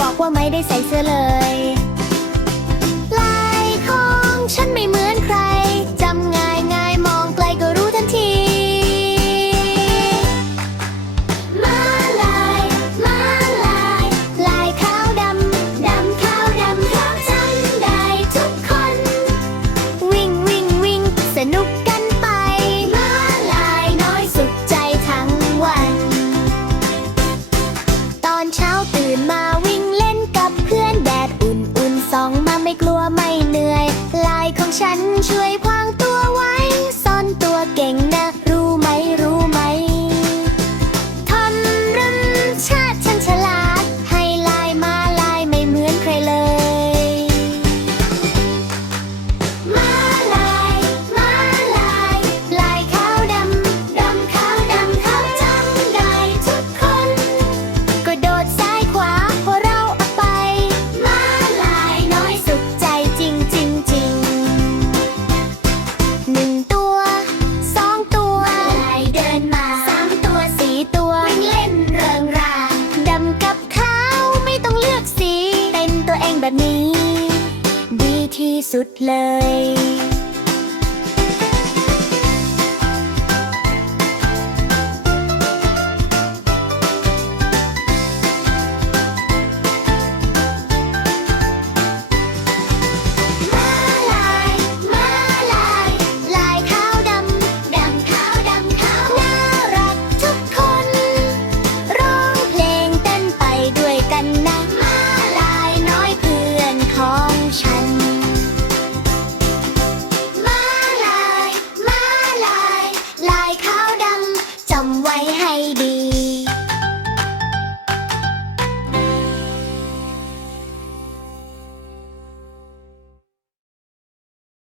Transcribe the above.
บอกว่าไม่ได้ใส่เสื้อเลยลายของฉันไม่ ไม่กลัวไม่เหนื่อย ลายของฉันช่วยพ แบบนี้ ดีที่สุดเลย